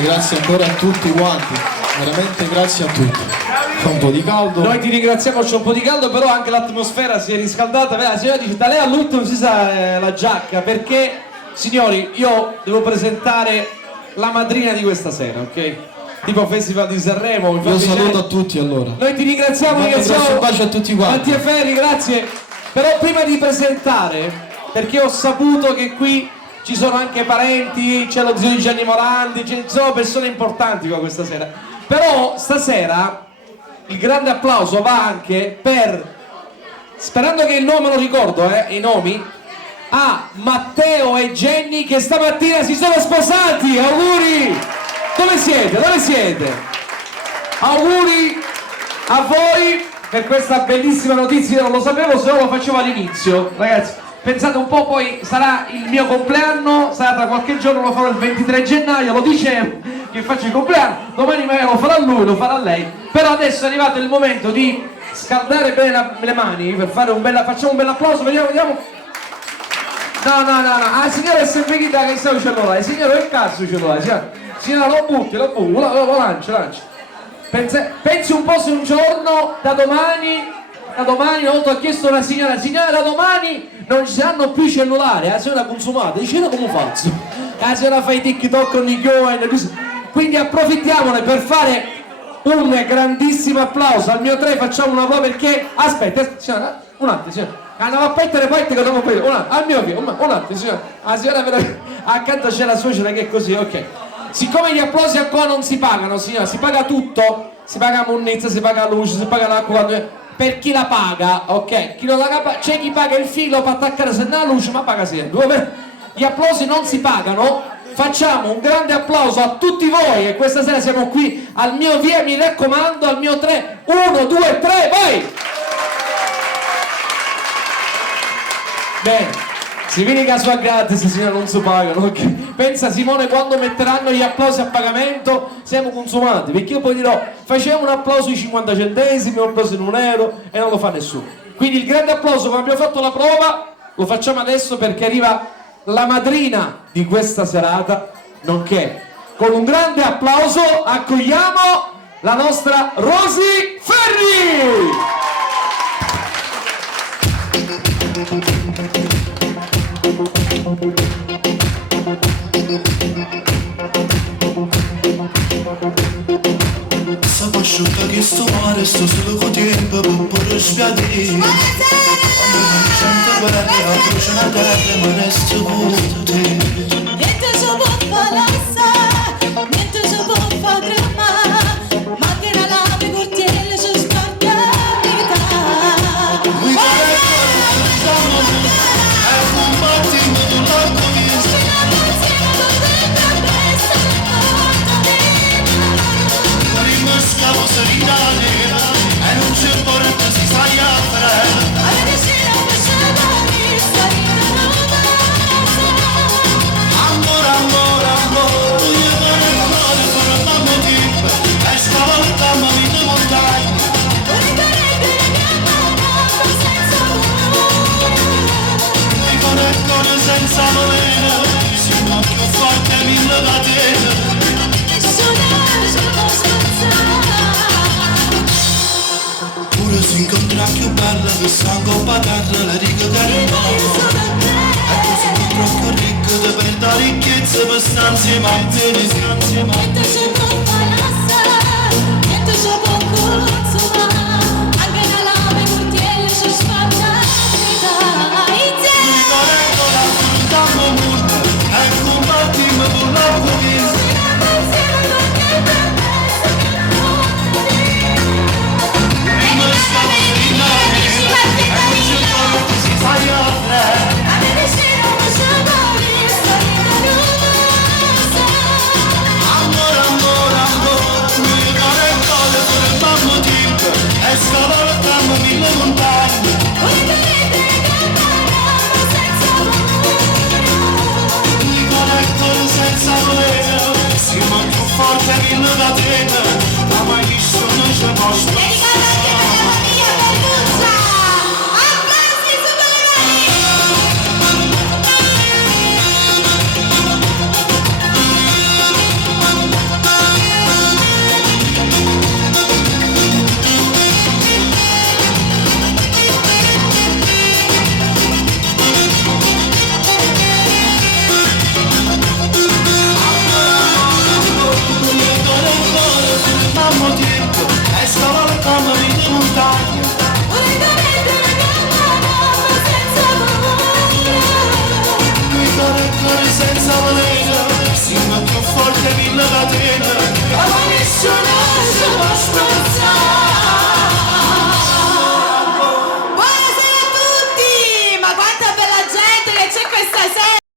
grazie ancora a tutti quanti, veramente grazie a tutti. C'è un po' di caldo. Noi ti ringraziamo, c'è un po' di caldo, però anche l'atmosfera si è riscaldata. La signora dice da lei all'ultimo non si sa la giacca, perché signori io devo presentare la madrina di questa sera, ok? Tipo Festival di Sanremo. Io saluto a tutti allora. Noi ti ringraziamo, un bacio a tutti quanti. Mattia Ferri, grazie. Però prima di presentare, perché ho saputo che qui ci sono anche parenti, c'è lo zio di Gianni Morandi, ci sono persone importanti qua questa sera. Però stasera il grande applauso va anche per, sperando che il nome lo ricordo, i nomi, a Matteo e Jenny che stamattina si sono sposati. Auguri! Dove siete? Dove siete? Auguri a voi per questa bellissima notizia. Io non lo sapevo, se no lo facevo all'inizio. Ragazzi, pensate un po', poi sarà il mio compleanno, sarà tra qualche giorno, lo farò il 23 gennaio, lo dicevo che faccio il compleanno, domani magari lo farà lui, lo farà lei, però adesso è arrivato il momento di scaldare bene le mani per fare facciamo un bel applauso, vediamo. No, la signora è sempre chi che sta il cellulare, il signore che cazzo il cellulare, signora lo butti, lo lancia. Pensi un po' se un giorno, da domani, una volta ho chiesto a una signora, da domani non ci saranno più cellulari, la signora consumata, dice come faccio? La signora fa i TikTok con i giovani, quindi approfittiamone per fare un grandissimo applauso al mio 3, facciamo una prova perché, aspetta, signora, un attimo, signora. Andiamo a pettere poi che dobbiamo prendere al mio figlio, un attimo signora, la signora accanto c'è la suocera che è così, ok. Siccome gli applausi ancora non si pagano, signora, si paga tutto, si paga munnizia, si paga luce, si paga l'acqua, per chi la paga, ok, chi non la paga, c'è chi paga il filo per attaccare se no la luce, ma paga sempre. Gli applausi non si pagano, facciamo un grande applauso a tutti voi e questa sera siamo qui al mio via, mi raccomando, al mio 3, 1, 2, 3, vai! Bene, si vede che a sua gratis signora non si pagano, okay. Pensa Simone quando metteranno gli applausi a pagamento siamo consumati, perché io poi dirò facciamo un applauso di 50 centesimi, un applauso in €1 e non lo fa nessuno. Quindi il grande applauso, come abbiamo fatto la prova, lo facciamo adesso perché arriva la madrina di questa serata, nonché con un grande applauso accogliamo la nostra Rosy Ferri! Sappo asciutta che sto mare, sto solo con tempo per pure sbiadire. Quando non c'è guerra, approcio una terra, ma resto con te. Niente si può fare, niente si può fare tremare, ma che la nave cortiere si spacca a metà. Mi pare è un mattino di largo viso. Scavo solidale e non c'è porta si stai a fare. Amore, io vorrei il cuore per la motiva e stavolta mi vita montagna. Mi connettono senza volere, siamo più forti mille catene. Pure si incontra più bella che sangue a terra la riga carina. E poi si incontra più ricca di per la ricchezza per stare insieme a bene. Niente si può fare, niente si può consumare, anche la nave cortiere si spacca a metà. Mi corretto la frutta momuta e combattimmo con l'acqua viva. E stavolta mille montagne. Mi connettono senza volere, siamo più forti mille catene, ma mai visto non c'è posto.